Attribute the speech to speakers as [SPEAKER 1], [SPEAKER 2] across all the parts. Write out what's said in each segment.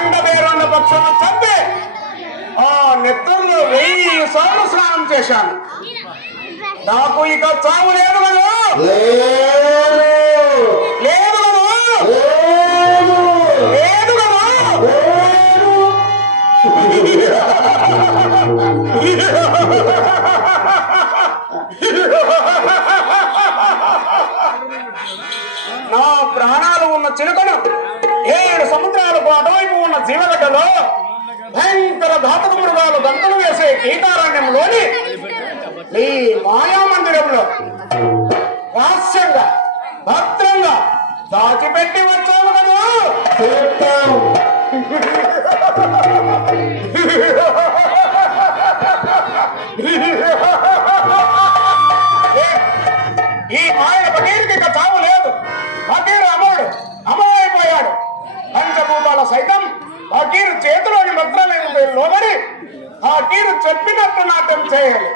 [SPEAKER 1] దండ పేరున్న పక్షులను చంపి ఆ నిద్రలో వెయ్యి సార్లు స్నానం చేశాను. నాకు ఇక చావు లేదు కదా లేదు లేదు నా ప్రాణాలు ఉన్న చిలుకను ఏడు సముద్రాలకు అటువైపు ఉన్న జీవగడ్డలో భయంకర ధాతక మృగాలు గంతులు వేసే కీటారణ్యంలోని ఈ మాయా మందిరంలో రహస్యంగా భద్రంగా దాచిపెట్టి వచ్చాము కదా. చేయాలి.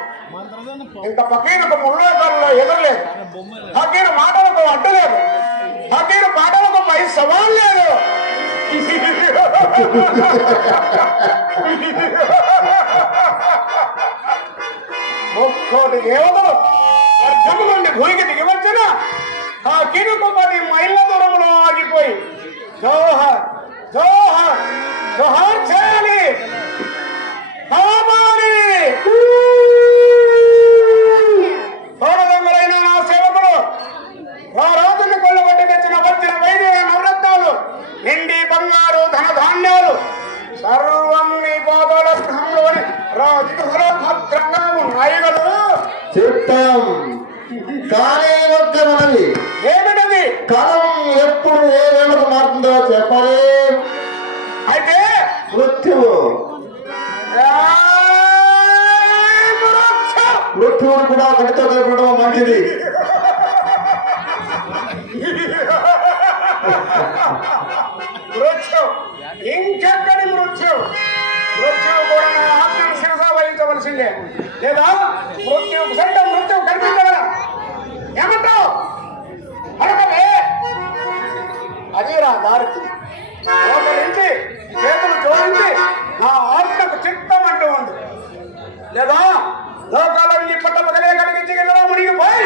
[SPEAKER 1] ఇంకా ఫకీరుకు ముల్లోకంలో ఎదురలేదు. ఫకీరు మాటలకు అడ్డలేదు. ఫకీరు మాటలకు పై సవాల్ లేదు. ముక్కోటి దేవతలు స్వర్గము నుండి భూమికి దిగి వచ్చిన ఆ కిరుకు పది మైళ్ళ దూరంలో ఆగిపోయి జోహర్ జోహర్ జోహర్ చేయాలి. గృహంలోని భద్రంగా ఉన్నాయి కదా
[SPEAKER 2] చిత్తం కానీ ఒక్క
[SPEAKER 1] ఏమిటది
[SPEAKER 2] కాలం ఎప్పుడు ఏ వేళకు మారుతుందో చెప్పలే
[SPEAKER 1] అయితే
[SPEAKER 2] మృత్యువు మృత్యువును కూడా గడితో కలపడం మంచిది
[SPEAKER 1] మృత్యు ఇంకెక్కడి మృత్యు మృత్యు కూడా నా లేదా మృత్యు సరిగ్గా మృత్యు కనిపించగల. ఏమంటావు? అది రా దారి లోపలించి చేతులు జోడించి నా ఆత్మకు చిత్తం అంటూ ఉంది. లేదా లోకాల పట్ట పట్టపగలే కలిగించి గిన్నెలో మునిగిపోయి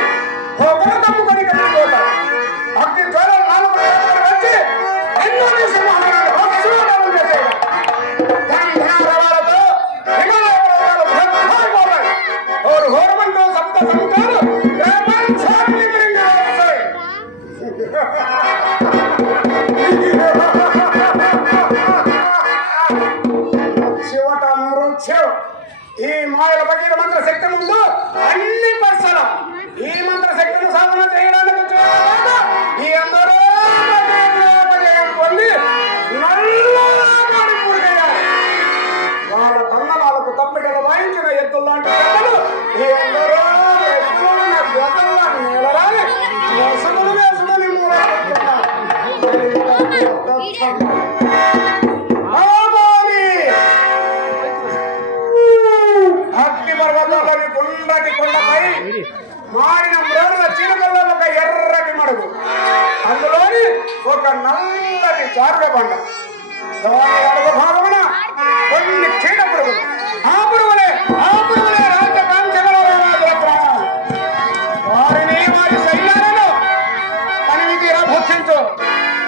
[SPEAKER 1] మ్రోడుల చీరకల్లో ఒక ఎర్రటి మడుగు అందులోని ఒక నల్లటి చారుగ బండ దాని అడుగు భాగమున కొన్ని చీడ పురుగులు ఆ పురుగులే ఆ పురుగులే రాజ్య కాంక్షల వారిని వారి సైన్యాలను తనివి భక్షించు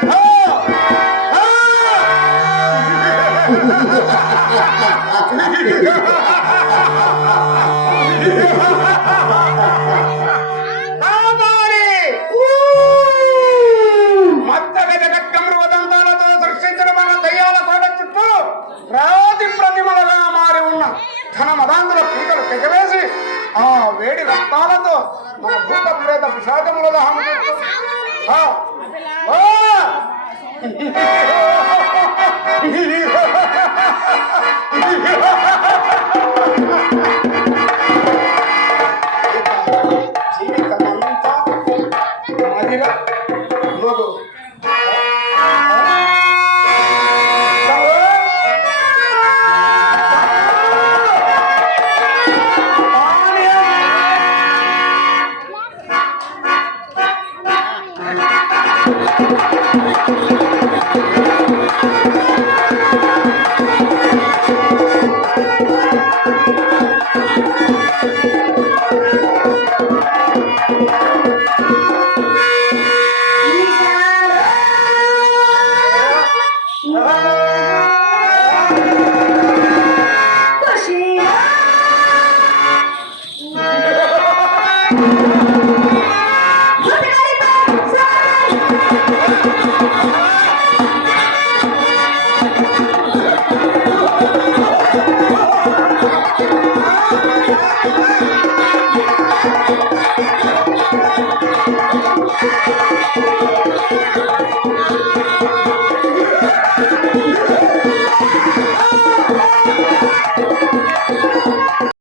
[SPEAKER 1] ఆ! ఆ! కాపాడి! మత్తగజ రాతి ప్రతిమలుగా మారి ఉన్న ఘన మదాంగుల పీకలు తెగవేసి ఆ వేడి రక్తాలతో మన భూత ప్రేత పిశాచముల దహనం చేస్తూ, Thank you.